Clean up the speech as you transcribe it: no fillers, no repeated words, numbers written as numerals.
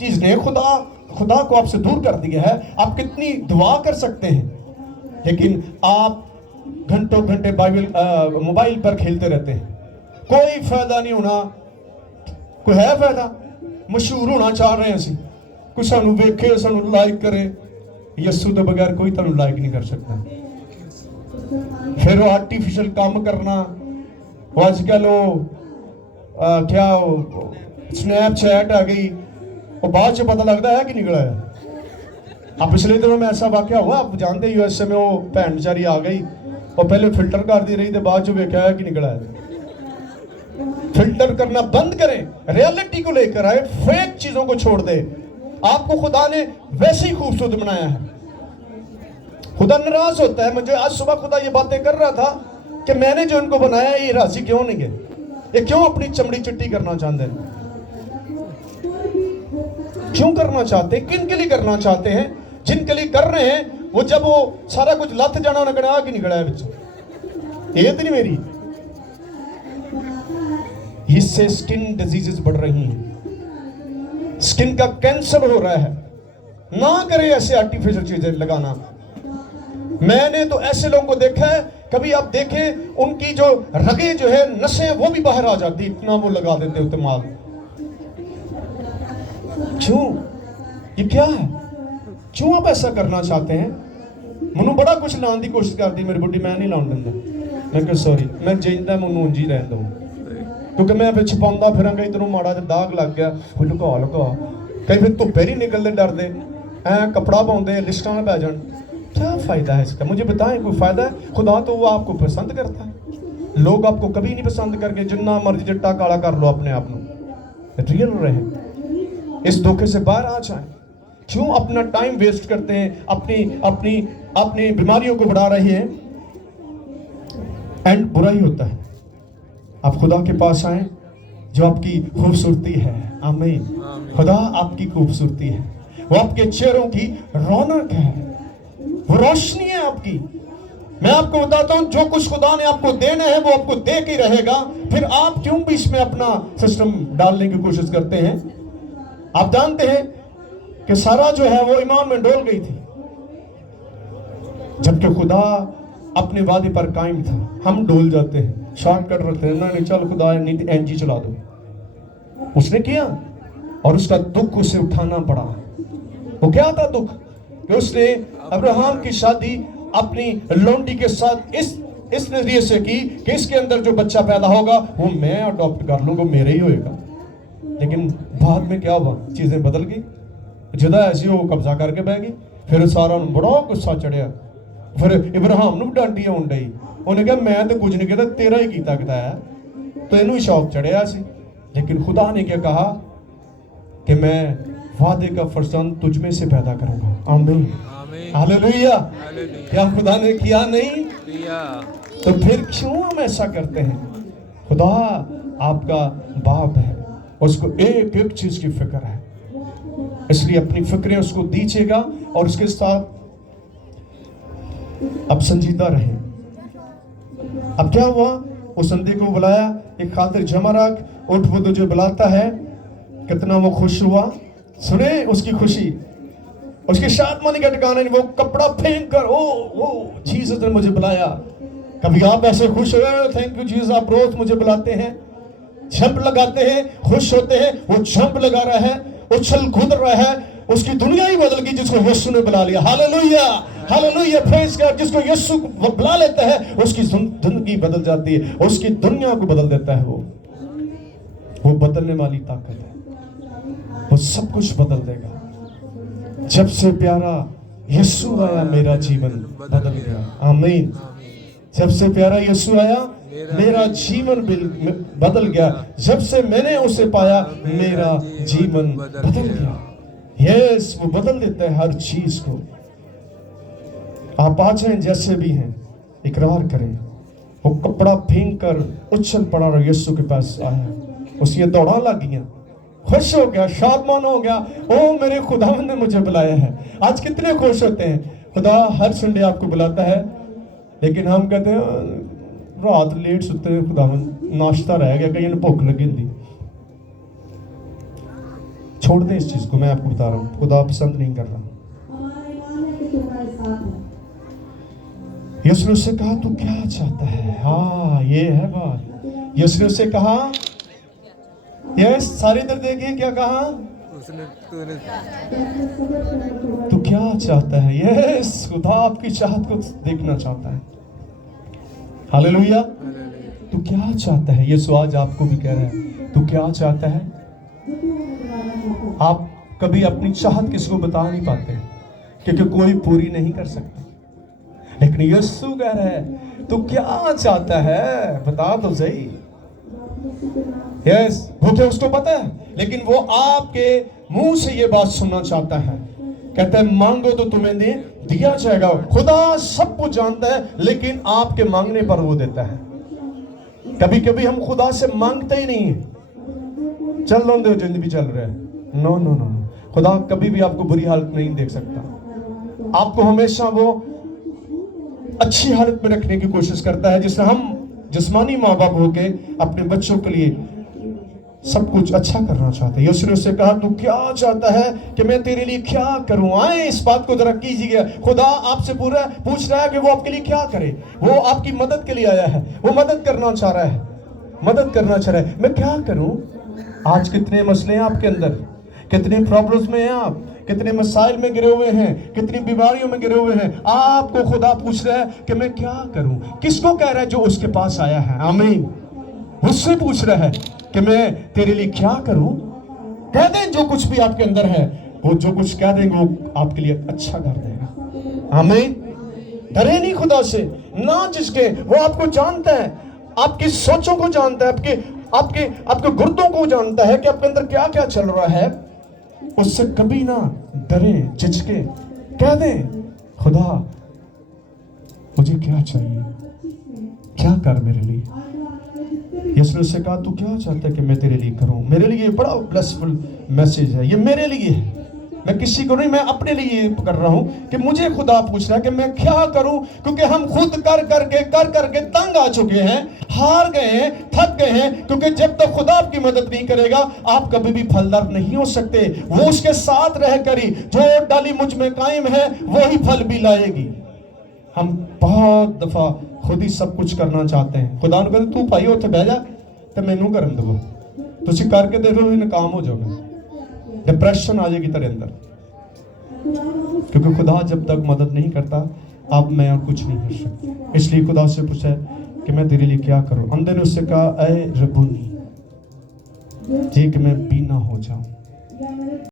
चीज ने खुदा को आपसे दूर कर दिया है। आप कितनी दुआ कर सकते हैं, लेकिन आप घंटों घंटे मोबाइल पर खेलते रहते हैं, कोई फायदा नहीं होना। कोई है फायदा? मशहूर होना चाह रहे हैं ਅਸੀਂ, कोई सानू वेखे, सानू लाइक करे। यस्सु तो बगैर कोई तुहानू लाइक नहीं कर सकता। फिर वो आर्टिफिशियल काम करना, वो आजकल क्या स्नैपचैट आ गई, वो बाद च पता लगता है कि निकला है। अब पिछले दिनों में ऐसा वाकया हुआ, आप जानते ही यूएसए में वो भैन बेचारी आ गई, और पहले फिल्टर करती रही तो बाद च वेख्या है कि निकला है। फिल्टर करना बंद करें, रियलिटी को लेकर आए, फेक चीजों को छोड़ दे। आपको खुदा ने वैसे ही खूबसूरत बनाया है। खुदा नाराज होता है। मुझे आज सुबह खुदा ये बातें कर रहा था कि मैंने जो इनको बनाया ये राजी क्यों नहीं है, ये क्यों अपनी चमड़ी चिट्टी करना चाहते हैं, क्यों करना चाहते हैं, किन के लिए करना चाहते हैं? जिनके लिए कर रहे हैं वो जब वो सारा कुछ लथ जाना उन्हें आ कि निकला है बच्चों, ये तो नहीं मेरी। इससे स्किन डिजीजेस बढ़ रही हैं, स्किन का कैंसर हो रहा है। ना करें ऐसे आर्टिफिशियल चीजें लगाना। मैंने तो ऐसे लोगों को देखा है, कभी आप देखें उनकी जो रगे जो है, नसें वो भी बाहर आ जाती, इतना वो लगा देते होते माल। क्यों? ये क्या है? क्यों आप ऐसा करना चाहते हैं? मनु बड़ा कुछ लाने की कोशिश करती मेरी बुढ़ी, मैं नहीं लाउन दिंदा। मैं कहा सॉरी, मैं जिंदा मनु उंजी रहन दो, क्योंकि मैं फिर छपाउंदा फिरांगा, इधरों माड़ा जिहा दाग लग गया, कोई लुका कई फिर धुप्पे नहीं निकलते डरते, ऐ कपड़ा पाउंदे लिस्टां ना पै जान। क्या फायदा है इसका? मुझे बताएं, कोई फायदा है? खुदा तो वो आपको पसंद करता है। लोग आपको कभी नहीं पसंद करके, जिन्ना मर्जी चिट्टा काला कर लो अपने आप को, रियल रहे, इस धोखे से बाहर आ जाए। क्यों अपना टाइम वेस्ट करते हैं? अपनी बीमारियों को बढ़ा रहे हैं, एंड बुरा ही होता है। आप खुदा के पास आए जो आपकी खूबसूरती है। आमीन। खुदा आपकी खूबसूरती है, वो आपके चेहरों की रौनक है, वो रोशनी है आपकी। मैं आपको बताता हूं, जो कुछ खुदा ने आपको देना है वो आपको दे के रहेगा। फिर आप क्यों भी इसमें अपना सिस्टम डालने की कोशिश करते हैं? आप जानते हैं कि सारा जो है वो ईमान में डोल गई थी, जबकि खुदा अपने वादे पर कायम था। हम डोल जाते हैं, शॉर्टकट रखते हैं, नहीं चल खुदा नीति एनजी चला दो। उसने किया और उसका दुख उसे उठाना पड़ा। वो क्या था दुख? कि उसने अब्राहम की शादी अपनी लौंडी के साथ इस नजरिए से की कि इसके अंदर जो बच्चा पैदा होगा वो मैं अडॉप्ट कर लूंगा, मेरे ही होएगा। लेकिन बाद में क्या हुआ? चीजें बदल गई, जदा ऐसी वो कब्जा करके बह गई। फिर सारा बड़ा गुस्सा चढ़िया, फिर इब्राहिम ਨੂੰ ਡਾਂਟੀ ਆਉਣ ਡਈ। ਉਹਨੇ ਕਿਹਾ मैं तो कुछ नहीं कहता, तेरा ही कीता है। तो इनू ही शौक चढ़िया सी। लेकिन खुदा ने क्या कहा कि मैं वादे का फरजंद तुझ में से पैदा करूंगा। आमीन, हालेलुया। क्या खुदा ने किया? नहीं किया। तो फिर क्यों हम ऐसा करते हैं? खुदा आपका बाप है, उसको एक एक चीज की फिक्र है, इसलिए अपनी फिक्रें उसको दीजिएगा और उसके साथ अब संजीदा रहे। अब क्या हुआ? उस अंधे को बुलाया, एक खातिर जमा रख, उठ, वो तुझे बुलाता है। कितना वो खुश हुआ, सुने उसकी खुशी, उसकी शादमानी का ठिकाना नहीं। वो कपड़ा फेंक कर, ओ जीसस ने मुझे बुलाया। कभी आप ऐसे खुश हुए? थैंक यू जीसस, आप रोज मुझे बुलाते हैं। जंप लगाते हैं, खुश होते हैं। वो जंप लगा रहा है, उछल कूद रहा है। उसकी दुनिया ही बदल गई जिसको यीशु ने बुला लिया। Hallelujah, hallelujah, praise God. जिसको यीशु बुला लेता है उसकी जिंदगी बदल जाती है, उसकी दुनिया को बदल देता है। वो बदलने वाली ताकत है, वो सब कुछ बदल देगा। जब से प्यारा यीशु आया मेरा जीवन बदल गया। आमीन। जब से प्यारा यीशु आया मेरा जीवन बदल गया। जब से मैंने उसे पाया मेरा जीवन बदल गया। यस, वो बदल देता है हर चीज को। आप आ जाएं जैसे भी हैं, इकरार करें। वो कपड़ा फेंक कर उछल पड़ा और यीशु के पास आया। उसकी दौड़ा लग गया, खुश हो गया, शादमान हो गया। ओ मेरे खुदावंद ने मुझे बुलाया है। आज कितने खुश होते हैं। खुदा हर संडे आपको बुलाता है, लेकिन हम कहते हैं रात लेट सुते हैं, खुदावंद नाश्ता रह गया, कहीं भुख लगी होंदी। छोड़ दें इस चीज को, मैं आपको बता रहा हूँ, खुदा पसंद नहीं कर रहा। यीशु ने उससे कहा तू क्या चाहता है? हाँ ये है बात। यीशु ने उससे कहा, यस सारे इधर देखिए क्या कहा, तू क्या चाहता है? यस खुदा आपकी चाहत को देखना चाहता है। हालेलुया। तू क्या चाहता है? यीशु आज आपको भी कह रहा है तू क्या चाहता है। आप कभी अपनी चाहत किसी को बता नहीं पाते क्योंकि कोई पूरी नहीं कर सकता, लेकिन यीशु कह रहा है तू क्या चाहता है, बता तो सही। यस भूखे उसको पता है, लेकिन वो आपके मुंह से ये बात सुनना चाहता है। कहता है मांगो तो तुम्हें दिया जाएगा। खुदा सब कुछ जानता है, लेकिन आपके मांगने पर वो देता है। कभी कभी हम खुदा से मांगते ही नहीं है, चल लो दो जिंदगी चल रहा है। नो नो नो, खुदा कभी भी आपको बुरी हालत नहीं देख सकता। आपको हमेशा वो अच्छी हालत में रखने की कोशिश करता है, जिससे हम जिस्मानी माँ बाप होके अपने बच्चों के लिए सब कुछ अच्छा करना चाहते हैं। यीशु ने उससे कहा तू क्या चाहता है कि मैं तेरे लिए क्या करूं? आए इस बात को जरा कीजिएगा। खुदा आपसे पूरा पूछ रहा है कि वो आपके लिए क्या करे। वो आपकी मदद के लिए आया है, वो मदद करना चाह रहा है, मदद करना चाह रहा है। मैं क्या करूं? आज कितने मसले हैं आपके अंदर, कितने प्रॉब्लम्स में हैं आप, कितने मसाइल में गिरे हुए हैं, कितनी बीमारियों में गिरे हुए हैं। आपको खुदा पूछ रहा है कि मैं क्या करूं। किसको कह रहा है? जो उसके पास आया है। आमीन। उससे पूछ रहा है कि मैं तेरे लिए क्या करूं। कह दें जो कुछ भी आपके अंदर है, वो जो कुछ कह देंगे वो आपके लिए अच्छा कर देगा। आमीन। डरे नहीं खुदा से, ना जिसके वो आपको जानता है, आपकी सोचों को जानता है, आपके गुर्दों को जानता है कि आपके अंदर क्या क्या चल रहा है। उससे कभी ना डरे झिझके, कह दें खुदा मुझे क्या चाहिए, क्या कर मेरे लिए। यीशु ने उससे कहा तू क्या चाहता है कि मैं तेरे लिए करूं? मेरे लिए बड़ा ब्लेसफुल मैसेज है, ये मेरे लिए है, मैं किसी को नहीं, मैं अपने लिए कर रहा हूं कि मुझे खुदा पूछ रहा है कि मैं क्या करूं। क्योंकि हम खुद कर करके तंग आ चुके हैं, हार गए हैं, थक गए हैं। क्योंकि जब तक खुदा आपकी मदद नहीं करेगा आप कभी भी फलदार नहीं हो सकते। वो उसके साथ रहकर ही जो डाली मुझ में कायम है वही फल भी लाएगी। हम बहुत दफा खुद ही सब कुछ करना चाहते हैं। खुदा ने कहते तू भाई उत्थे बह जा ते मैनू करन दो, तुसी करके देखो नाकाम हो जाओगे, डिप्रेशन आ जाएगी तेरे अंदर। क्योंकि खुदा जब तक मदद नहीं करता आप मैं और कुछ नहीं कर सकते। इसलिए खुदा से पूछा कि मैं तेरे लिए क्या करूं। अंदर ने उससे कहा ऐ रब्बूनी, जी कि मैं बीना हो जाऊं।